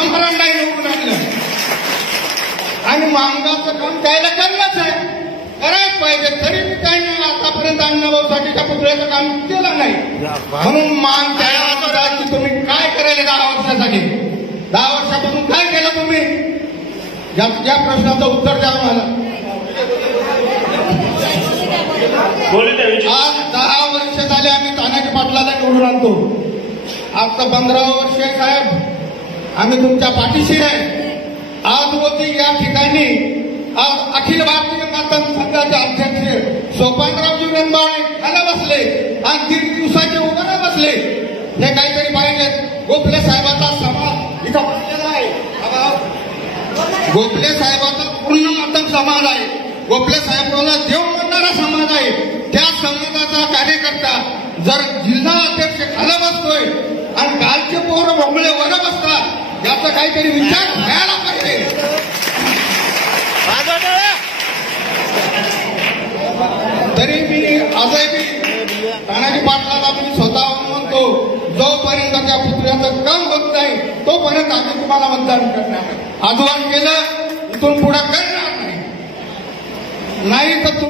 प्रमाणात नाही निवडून आणलं आणि मांगाचं काम त्याला करणंच आहे, करायच पाहिजे. तरी त्यांनी आतापर्यंत अण्णाभाऊसाठीच्या पुतळ्याचं काम केलं नाही. म्हणून मान त्याला की तुम्ही काय करायला 10 वर्षासाठी, 10 वर्षापासून काय केलं तुम्ही, या प्रश्नाचं उत्तर द्या मला. आज 10 वर्ष झाले आम्ही तानाजी पाटलाला निवडून आणतो. आजचं 15वं वर्ष आहे साहेब, आम्ही तुमच्या पाठीशी आहे. आज होती या ठिकाणी अखिल भारतीय मतदारसंघाचे अध्यक्ष सोपानरावजी रनबाळे खाली बसले आणि 1.5 दिवसाचे उभा बसले. हे काहीतरी पाहिजे. गोखले साहेबांचा समाज इथं बसलेला आहे. गोखले साहेबांचा पूर्ण मतदार समाज आहे. गोखले साहेबांना देव म्हणणारा समाज आहे. त्या समाजाचा कार्यकर्ता जर जिल्हा अध्यक्ष खाली बसतोय आणि कालचे पोरं भोंगळे वर बसतात, याचा काहीतरी विचार व्हायला पाहिजे. तरी मी आजही तानाजी पाटलाला मी स्वतःहून म्हणतो, जोपर्यंत त्या पुतळ्याचं काम होत नाही तोपर्यंत आम्ही तुम्हाला मतदान करणार. आंदोलन केलं इथून पुढे करणार नाही तर